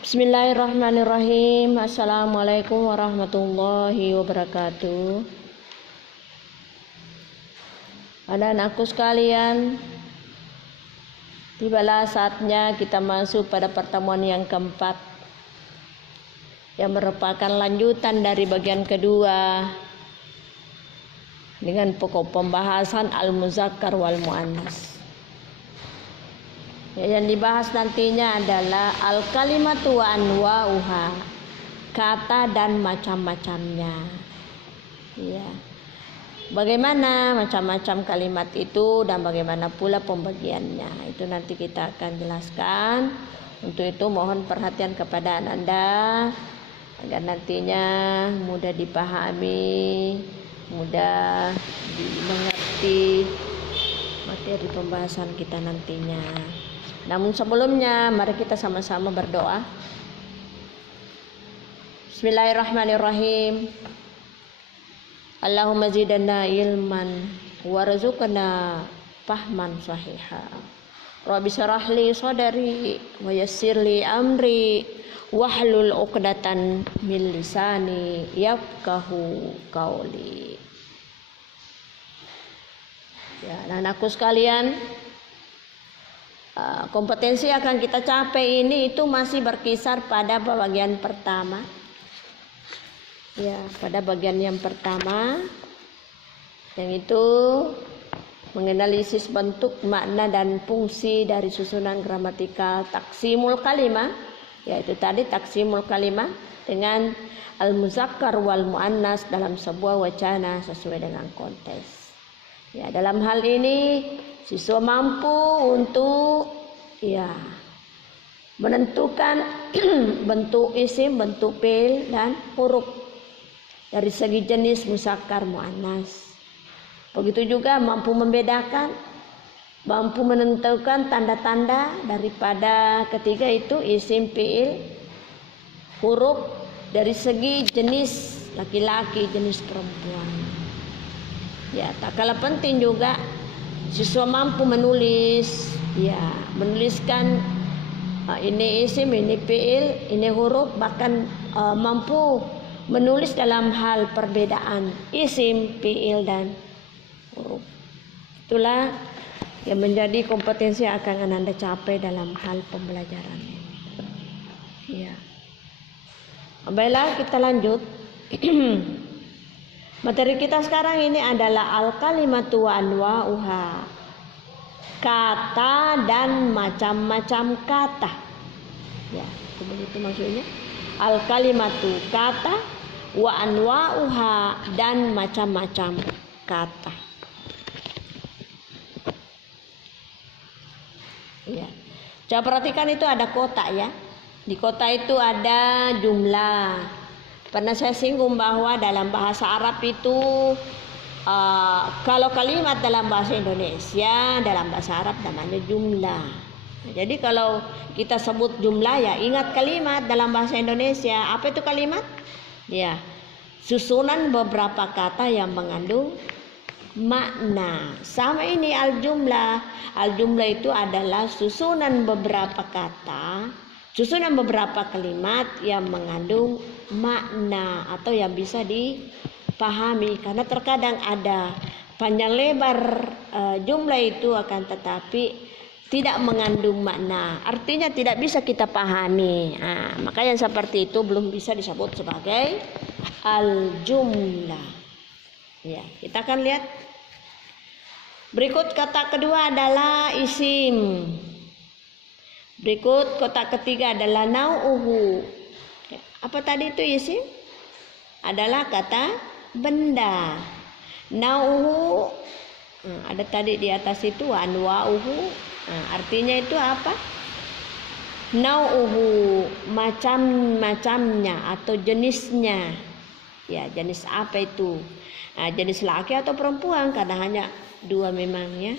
Bismillahirrahmanirrahim. Assalamualaikum warahmatullahi wabarakatuh. Anak-anakku sekalian, tibalah saatnya kita masuk pada pertemuan yang keempat, yang merupakan lanjutan dari bagian kedua dengan pokok pembahasan al-muzakkar wal muannas. Yang dibahas nantinya adalah al-kalimatu wa anwa'uha, kata dan macam-macamnya. Ya. Bagaimana macam-macam kalimat itu dan bagaimana pula pembagiannya, itu nanti kita akan jelaskan. Untuk itu mohon perhatian kepada Anda agar nantinya mudah dipahami, mudah dimengerti materi pembahasan kita nantinya. Namun sebelumnya mari kita sama-sama berdoa. Bismillahirrahmanirrahim. Allahumma zidna ilman warzuqna fahman sahiha. Rabbi shrah li sadri wa yassir li amri wahlul 'uqdatan min lisani yafqahu qawli. Ya, anak-anakku sekalian, kompetensi yang akan kita capai ini itu masih berkisar pada bagian pertama. Ya, pada bagian yang pertama, yang itu menganalisis bentuk, makna dan fungsi dari susunan gramatikal taksimul kalimah, yaitu tadi taksimul kalimah dengan al-muzakkar wal muannas dalam sebuah wacana sesuai dengan konteks. Ya, dalam hal ini siswa mampu untuk menentukan bentuk isim, bentuk fi'il dan huruf dari segi jenis muzakkar muannas. Begitu juga mampu membedakan, mampu menentukan tanda-tanda daripada ketiga itu isim, fi'il, huruf dari segi jenis laki-laki, jenis perempuan. Ya, tak kalah penting juga siswa mampu menulis, menuliskan ini isim, ini fi'il, ini huruf, bahkan mampu menulis dalam hal perbedaan isim, fi'il dan huruf. Itulah yang menjadi kompetensi yang akan Anda capai dalam hal pembelajaran. Ya. Baiklah, kita lanjut. Materi kita sekarang ini adalah al-kalimatu wa anwa'uha, kata dan macam-macam kata. Ya, begitu maksudnya. Al-kalimatu kata, wa anwa'uha dan macam-macam kata. Ya. Coba perhatikan, itu ada kotak ya. Di kotak itu ada jumlah. Pernah saya singgung bahwa dalam bahasa Arab itu kalau kalimat dalam bahasa Indonesia, dalam bahasa Arab namanya jumlah. Nah, jadi kalau kita sebut jumlah, ya ingat kalimat dalam bahasa Indonesia. Apa itu kalimat? Ya, susunan beberapa kata yang mengandung makna. Sama ini al-jumlah. Al-jumlah itu adalah susunan beberapa kata, susunan beberapa kalimat yang mengandung makna atau yang bisa dipahami, karena terkadang ada panjang lebar jumlah itu akan tetapi tidak mengandung makna, artinya tidak bisa kita pahami. Makanya seperti itu belum bisa disebut sebagai al-jumlah. Ya, kita akan lihat berikut. Kata kedua adalah isim. Berikut kotak ketiga adalah nau'uhu. Apa tadi itu isim? Adalah kata benda. Nau'uhu, ada tadi di atas itu anwa'uhu. Artinya itu apa? Nau'uhu, macam-macamnya atau jenisnya. Ya, jenis apa itu? Jenis laki atau perempuan, karena hanya dua memang ya.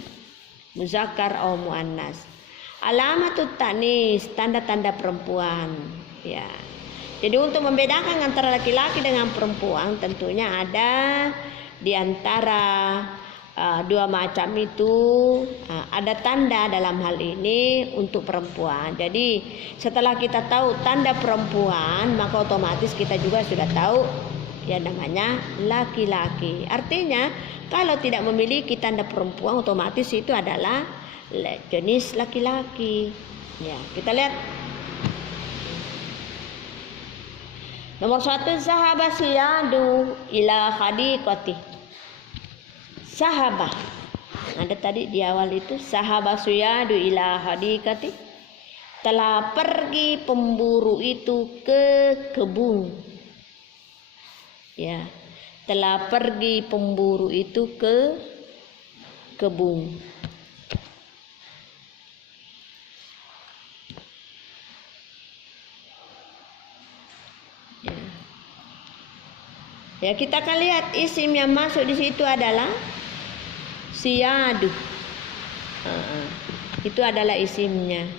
Muzakkar atau muannas. Alamatut tanis, tanda-tanda perempuan. Ya. Jadi untuk membedakan antara laki-laki dengan perempuan tentunya ada di antara dua macam itu ada tanda dalam hal ini untuk perempuan. Jadi setelah kita tahu tanda perempuan, maka otomatis kita juga sudah tahu yang namanya laki-laki. Artinya kalau tidak memiliki tanda perempuan, otomatis itu adalah jenis laki-laki. Ya, kita lihat. Nomor 1, zahaba siyadu ila hadiqati. Sahabah. Ada tadi di awal itu sahaba siyadu ila hadiqati. Telah pergi pemburu itu ke kebun. Ya, telah pergi pemburu itu ke kebun. Ya, kita akan lihat isim yang masuk di situ adalah siyadu. Itu adalah isimnya.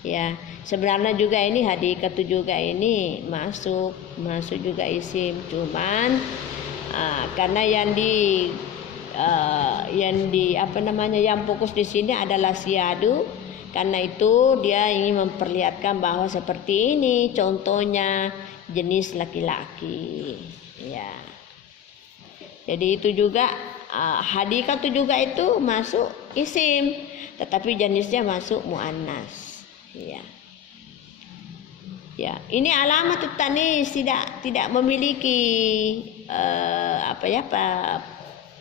Ya, sebenarnya juga ini hadiqatu juga ini masuk juga isim, cuman karena yang yang fokus di sini adalah siyadu. Karena itu dia ingin memperlihatkan bahwa seperti ini contohnya jenis laki-laki. Ya. Jadi itu juga hadiqah itu juga itu masuk isim, tetapi jenisnya masuk muannas. Ya. Ya, ini alamat tanis tidak memiliki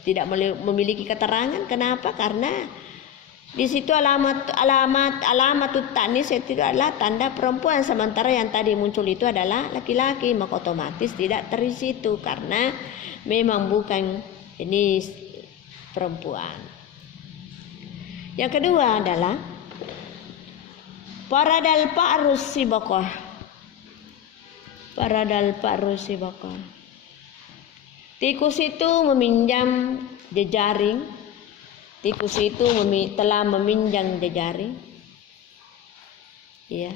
tidak memiliki keterangan. Kenapa? Karena di situ alamat tanis itu adalah tanda perempuan, sementara yang tadi muncul itu adalah laki-laki, maka otomatis tidak terisi itu karena memang bukan jenis perempuan. Yang kedua adalah paradal pa'rus sibaqah. Paradal pa'rus sibaqah. Tikus itu meminjam jejaring. Tikus itu telah meminjam jejaring. Ya.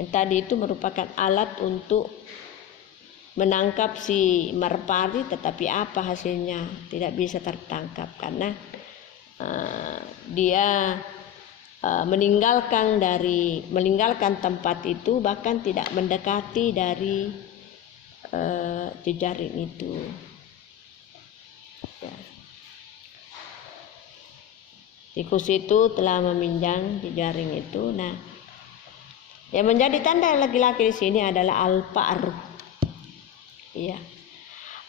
Yang tadi itu merupakan alat untuk menangkap si merpati, tetapi apa hasilnya? Tidak bisa tertangkap karena dia meninggalkan tempat itu, bahkan tidak mendekati dari jejaring itu. Ya. Tikus itu telah meminjam jejaring itu. Nah, yang menjadi tanda laki-laki di sini adalah al-fa'ru. Iya.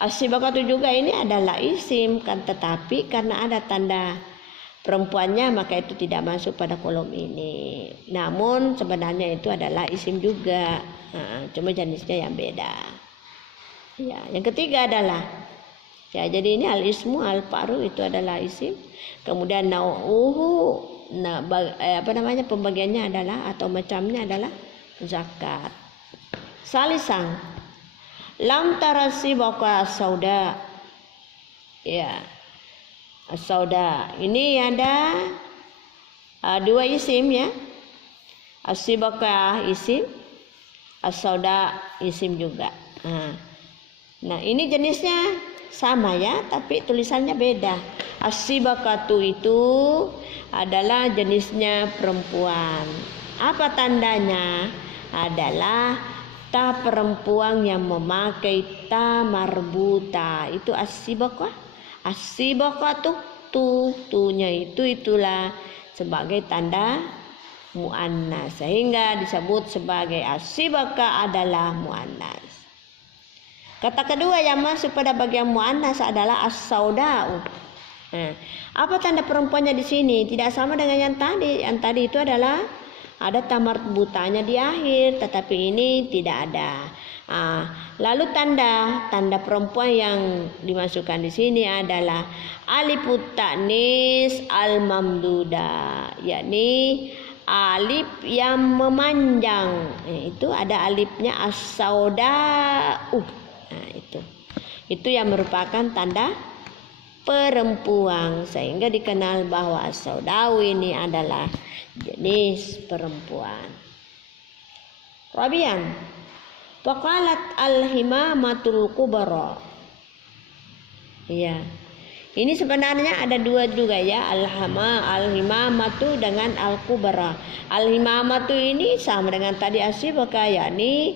As-sibaqatu juga ini adalah isim kan, tetapi karena ada tanda perempuannya maka itu tidak masuk pada kolom ini. Namun sebenarnya itu adalah isim juga. Cuma jenisnya yang beda. Ya, yang ketiga adalah jadi ini al-ismu al-fa'ru itu adalah isim. Kemudian nau'uhu pembagiannya adalah atau macamnya adalah zakat. Salisan lam tarasi baqa sauda. Ya. As-sauda. Ini ada dua isim ya. As-sibaqah isim, as-sauda isim juga. Nah, ini jenisnya sama ya, tapi tulisannya beda. As-sibaqatu itu adalah jenisnya perempuan. Apa tandanya? Adalah ta perempuan yang memakai ta marbuta. Itu as-sibaqah. As-sibaqatu tunya itulah sebagai tanda muannas, sehingga disebut sebagai as-sibaqah adalah muannas. Kata kedua yang masuk pada bagian muannas adalah as-sauda'u. Apa tanda perempuannya di sini? Tidak sama dengan yang tadi. Yang tadi itu adalah ada tamar butanya di akhir, tetapi ini tidak ada. Lalu tanda perempuan yang dimasukkan di sini adalah alifut ta'nis al-mamduda, yakni alif yang memanjang. Itu ada alifnya as-sauda'u. Nah, itu yang merupakan tanda perempuan, sehingga dikenal bahwa as-sauda'u ini adalah jenis perempuan. Rabian faqalat al-himamatul kubra. Ya. Ini sebenarnya ada dua juga ya, al-himamatu dengan al-kubra. Al-himamatu ini sama dengan tadi asibaka, yakni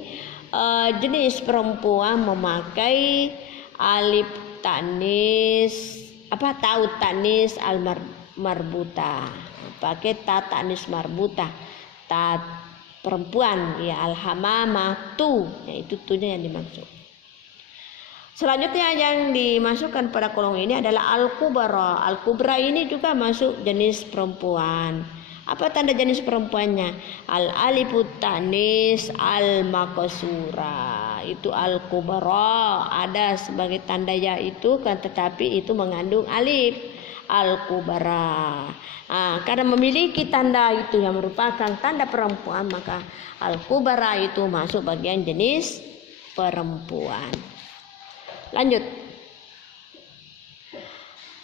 jenis perempuan memakai alif tanis taut tanis marbuta, pakai ta tanis marbuta, ta perempuan ya, al-hamamatu, yaitu tunya yang dimaksud. Selanjutnya yang dimasukkan pada kolong ini adalah al-kubra. Al-kubra ini juga masuk jenis perempuan. Apa tanda jenis perempuannya? Al-alifut tanis al-makasura. Itu al-kubra. Ada sebagai tanda ya itu kan, tetapi itu mengandung alif. Al-kubra. Karena memiliki tanda itu yang merupakan tanda perempuan, maka al-kubra itu masuk bagian jenis perempuan. Lanjut.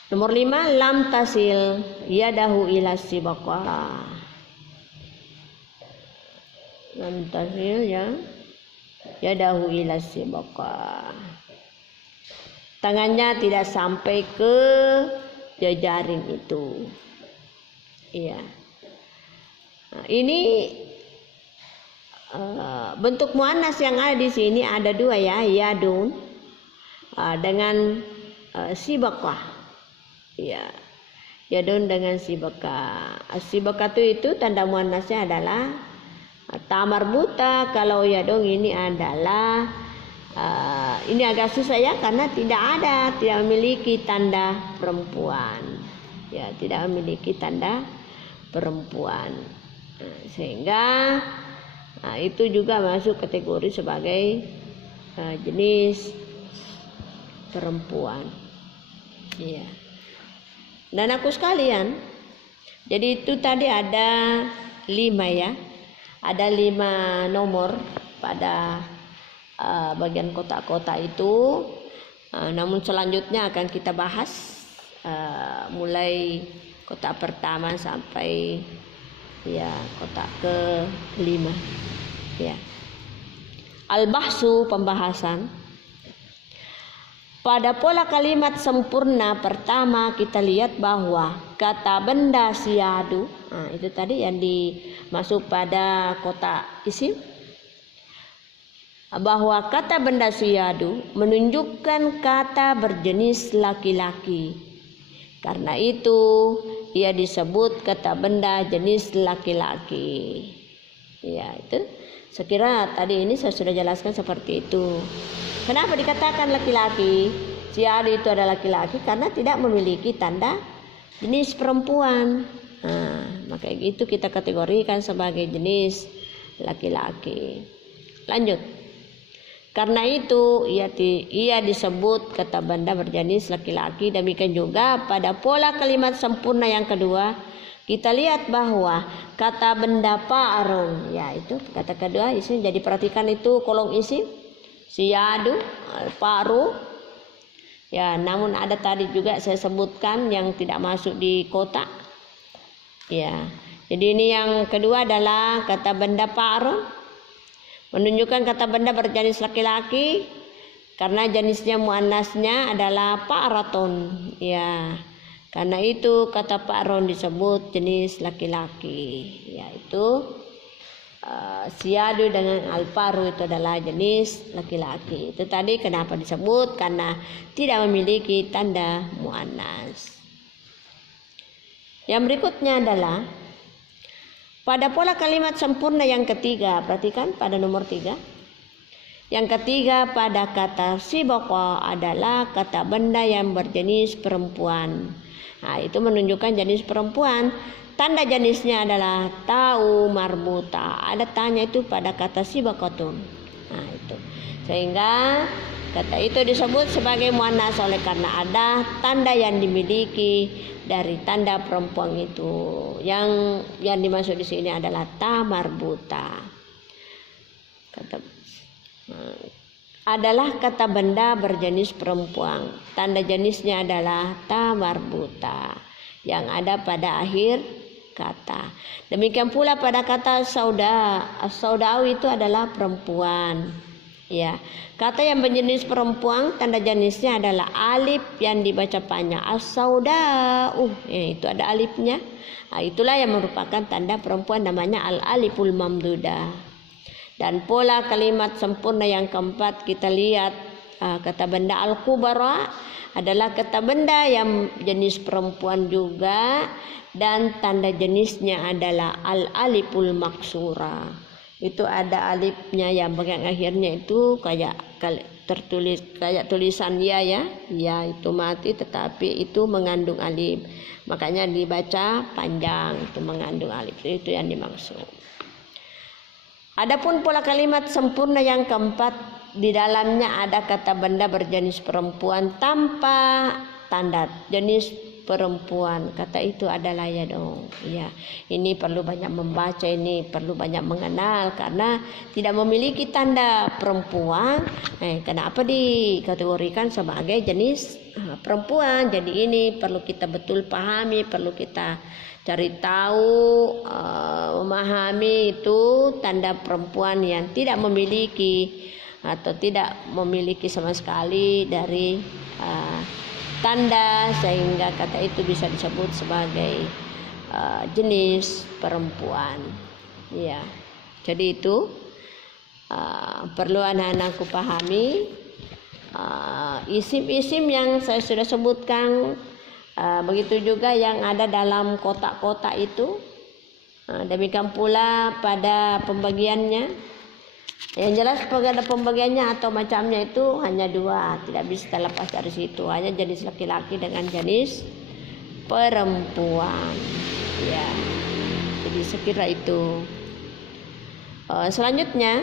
Nomor 5, lam tasil yadahu ila sibaqa. Lam tasil ya yadahu ila sibaqa. Tangannya tidak sampai ke jejaring itu. Iya. Nah, ini bentuk muannas yang ada di sini ada dua ya, yadun dengan sibaqah, ya, yadun dengan sibaqah. Sibaqah itu tanda muannasnya adalah tamarbuta. Kalau yadun ini adalah ini agak susah ya, karena tidak memiliki tanda perempuan, ya, tidak memiliki tanda perempuan, sehingga itu juga masuk kategori sebagai jenis perempuan. Iya. Dan aku sekalian, jadi itu tadi ada 5 ya, ada 5 nomor pada bagian kotak-kotak itu. Namun selanjutnya akan kita bahas mulai kotak pertama sampai ya kotak ke-5 ya. Al-bahsu, pembahasan. Pada pola kalimat sempurna pertama kita lihat bahwa kata benda siyadu, itu tadi yang dimasuk pada kotak isim, bahwa kata benda siyadu menunjukkan kata berjenis laki-laki. Karena itu ia disebut kata benda jenis laki-laki. Ya, itu sekira tadi ini saya sudah jelaskan seperti itu. Kenapa dikatakan laki-laki? Siyadu itu adalah laki-laki karena tidak memiliki tanda jenis perempuan. Maka itu kita kategorikan sebagai jenis laki-laki. Lanjut. Karena itu ia disebut kata benda berjenis laki-laki. Demikian juga pada pola kalimat sempurna yang kedua, kita lihat bahwa kata benda pa'arun, ya itu kata kedua isim. Jadi perhatikan itu kolom isim. Siyadu, paru, ya. Namun ada tadi juga saya sebutkan yang tidak masuk di kotak, ya. Jadi ini yang kedua adalah kata benda paru, menunjukkan kata benda berjenis laki-laki karena jenisnya muannasnya adalah pa'ratun, ya. Karena itu kata pa'run disebut jenis laki-laki, yaitu siyadu dengan al-paru itu adalah jenis laki-laki. Itu tadi kenapa disebut, karena tidak memiliki tanda muannas. Yang berikutnya adalah pada pola kalimat sempurna yang ketiga. Perhatikan pada nomor 3. Yang ketiga pada kata sibaqa adalah kata benda yang berjenis perempuan. Itu menunjukkan jenis perempuan. Tanda jenisnya adalah tau marbuta. Ada tanya itu pada kata sibaqatun. Itu. Sehingga kata itu disebut sebagai muannas oleh karena ada tanda yang dimiliki dari tanda perempuan itu. Yang dimaksud di sini adalah ta marbuta. Adalah kata benda berjenis perempuan. Tanda jenisnya adalah ta marbuta yang ada pada akhir kata. Demikian pula pada kata sauda. Saudau itu adalah perempuan. Ya, kata yang berjenis perempuan tanda jenisnya adalah alif yang dibaca panjang as-sauda'u. Itu ada alifnya. Nah, itulah yang merupakan tanda perempuan, namanya al-aliful mamdudah. Dan pola kalimat sempurna yang keempat kita lihat kata benda al-kubara adalah kata benda yang jenis perempuan juga, dan tanda jenisnya adalah al-aliful maksura. Itu ada alifnya yang bagian akhirnya itu kayak tertulis kayak tulisan ya, itu mati tetapi itu mengandung alif, makanya dibaca panjang, itu mengandung alif, itu yang dimaksud. Adapun pola kalimat sempurna yang keempat, di dalamnya ada kata benda berjenis perempuan tanpa tanda jenis perempuan. Kata itu adalah ya dong. Ya, ini perlu banyak membaca, ini perlu banyak mengenal karena tidak memiliki tanda perempuan. Kenapa dikategorikan sebagai jenis perempuan? Jadi ini perlu kita betul pahami, perlu kita cari tahu, memahami itu tanda perempuan yang tidak memiliki atau tidak memiliki sama sekali dari tanda, sehingga kata itu bisa disebut sebagai jenis perempuan. Ya, jadi itu perlu anak-anakku pahami isim-isim yang saya sudah sebutkan. Begitu juga yang ada dalam kotak-kotak itu. Demikian pula pada pembagiannya. Yang jelas pada pembagiannya atau macamnya itu hanya dua, tidak bisa terlepas dari situ. Hanya jenis laki-laki dengan jenis perempuan. Ya, jadi sekira itu. Selanjutnya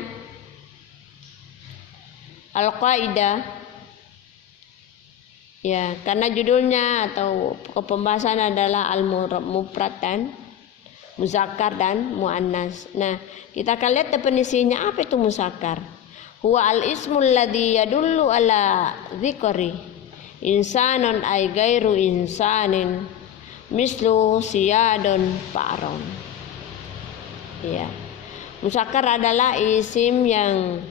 al-qaidah. Ya, karena judulnya atau pembahasan adalah al-mufrad dan muzakkar dan muannas. Nah, kita akan lihat definisinya. Apa itu muzakkar? Huwa al-ismul ladzi yadullu ala dzikri insanun ay ghairu insanin mislu siyadun fa'ron. Ya. Muzakkar adalah isim yang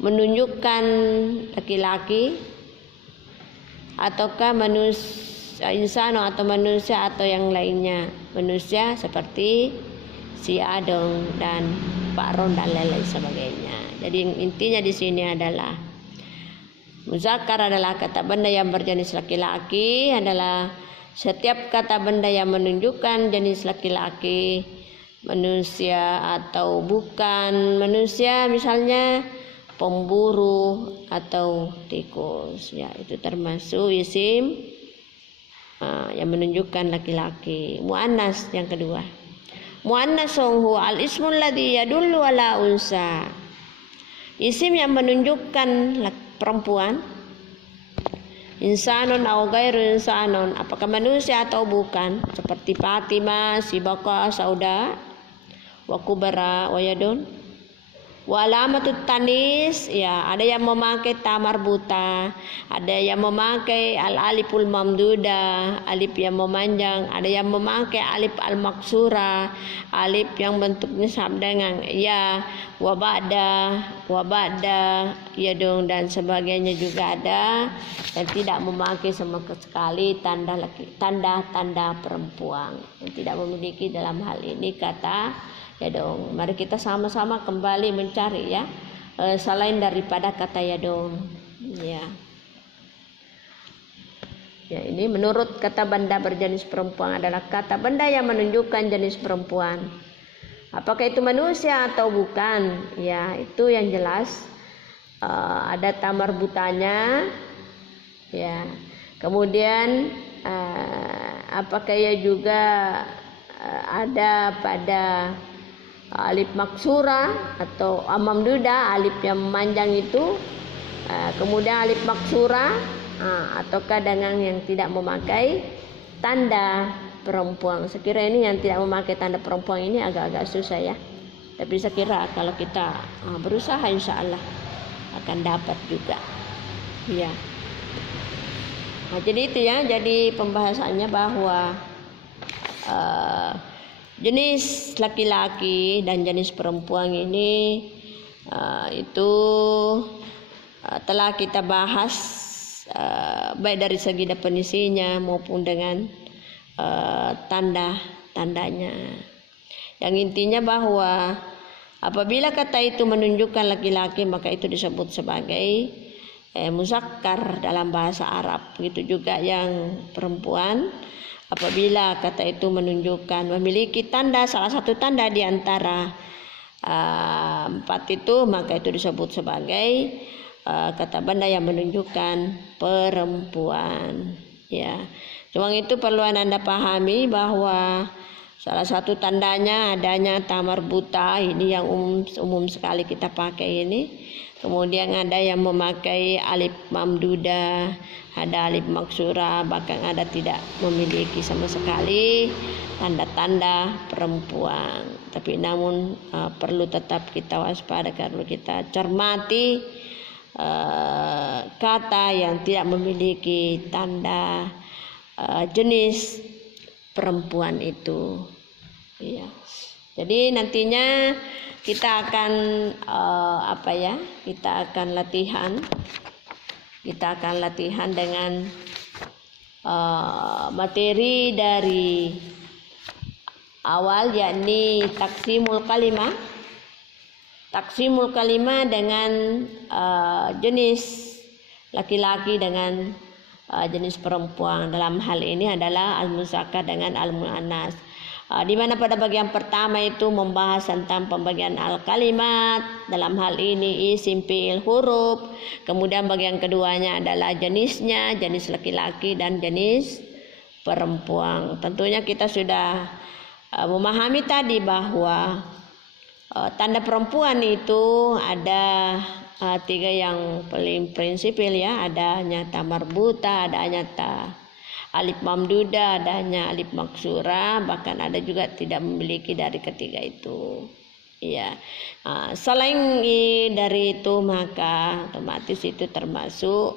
menunjukkan laki-laki ataukah manusia, insan atau manusia atau yang lainnya, manusia seperti si Adong dan Pak Ron dan lain-lain sebagainya. Jadi intinya di sini adalah muzakkar adalah kata benda yang berjenis laki-laki, adalah setiap kata benda yang menunjukkan jenis laki-laki, manusia atau bukan manusia, misalnya pemburu atau tikus. Ya, itu termasuk isim yang menunjukkan laki-laki. Muannas yang kedua. Muannas huwa al-ismul ladzi yadullu ala unsa. Isim yang menunjukkan perempuan. Insanun aw ghairu insanun, apakah manusia atau bukan, seperti Fatimah, Sibaka, Sauda, wa Kubara, wa Yadun. Wa alamatut tanis, ya, ada yang memakai ta marbuta, ada yang memakai al-aliful mamdudah, alif yang memanjang, ada yang memakai alif al-maksura, alif yang bentuknya sama dengan ya, wa ba'da, ya dong, dan sebagainya juga ada, dan tidak memakai sama sekali tanda perempuan, yang tidak memiliki dalam hal ini kata ya dong. Mari kita sama-sama kembali mencari ya selain daripada kata ya dong. Ya. Ya, ini menurut kata benda berjenis perempuan adalah kata benda yang menunjukkan jenis perempuan. Apakah itu manusia atau bukan? Ya, itu yang jelas ada tamar butanya. Ya. Kemudian apakah ia juga ada pada alif maksura atau mamdudah, alif yang memanjang itu, kemudian alif maksura, ataukah dengan yang tidak memakai tanda perempuan. Sekira ini yang tidak memakai tanda perempuan ini agak-agak susah ya, tapi saya kira kalau kita berusaha insya Allah akan dapat juga ya. Nah, jadi itu ya, jadi pembahasannya bahwa jenis laki-laki dan jenis perempuan ini Itu telah kita bahas baik dari segi definisinya maupun dengan tanda-tandanya. Yang intinya bahwa apabila kata itu menunjukkan laki-laki, maka itu disebut sebagai muzakkar dalam bahasa Arab. Begitu juga yang perempuan, apabila kata itu menunjukkan memiliki tanda, salah satu tanda di antara 4 itu, maka itu disebut sebagai kata benda yang menunjukkan perempuan. Ya, cuma itu perlu Anda pahami bahwa salah satu tandanya adanya tamar buta, ini yang umum sekali kita pakai ini. Kemudian ada yang memakai alif mamduda, ada alif maksura, bahkan ada tidak memiliki sama sekali tanda-tanda perempuan. Tapi namun perlu tetap kita waspada karena kita cermati kata yang tidak memiliki tanda jenis perempuan itu. Iya. Jadi nantinya kita akan kita akan latihan dengan materi dari awal, yakni taksimul kalimah dengan jenis laki-laki dengan jenis perempuan. Dalam hal ini adalah al-muzakkar dengan al-muannas. Di mana pada bagian pertama itu membahas tentang pembagian al-kalimat, dalam hal ini isim, fi'il, huruf. Kemudian bagian keduanya adalah jenisnya, jenis laki-laki dan jenis perempuan. Tentunya kita sudah memahami tadi bahwa tanda perempuan itu ada 3 yang paling prinsipil, ya, adanya ta marbuta, adanya ta alif mamduda, adanya alif maksura, bahkan ada juga tidak memiliki dari ketiga itu. Iya. Selain dari itu maka otomatis itu termasuk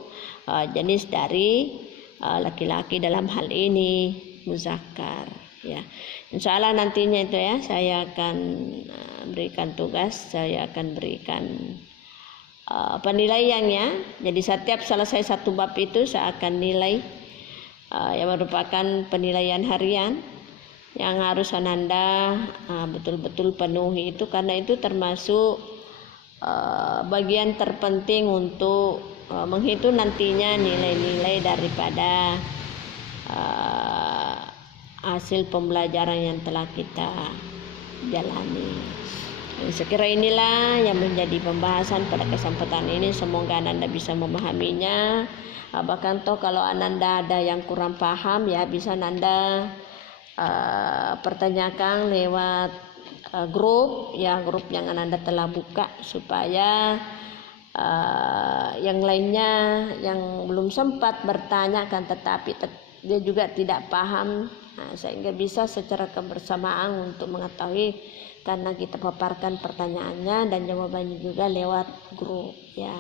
jenis dari laki-laki, dalam hal ini muzakkar. Ya, insya Allah nantinya itu ya saya akan berikan tugas, saya akan berikan penilaiannya. Jadi setiap selesai satu bab itu saya akan nilai yang merupakan penilaian harian yang harus Ananda betul-betul penuhi itu, karena itu termasuk bagian terpenting untuk menghitung nantinya nilai-nilai daripada hasil pembelajaran yang telah kita jalani. Sekira inilah yang menjadi pembahasan pada kesempatan ini. Semoga Ananda bisa memahaminya. Bahkan toh kalau Ananda ada yang kurang paham, ya bisa Ananda pertanyakan lewat grup, ya, grup yang Ananda telah buka, supaya yang lainnya yang belum sempat bertanya kan tetapi dia juga tidak paham, sehingga bisa secara kebersamaan untuk mengetahui, karena kita paparkan pertanyaannya dan jawabannya juga lewat grup, ya.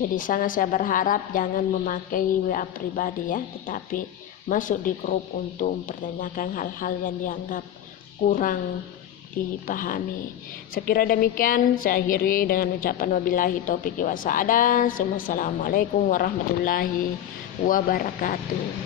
Jadi sangat saya berharap jangan memakai WA pribadi, ya, tetapi masuk di grup untuk mempertanyakan hal-hal yang dianggap kurang dipahami. Sekira demikian saya akhiri dengan ucapan wabillahi taufiq wa sa'adah. Wassalamualaikum warahmatullahi wabarakatuh.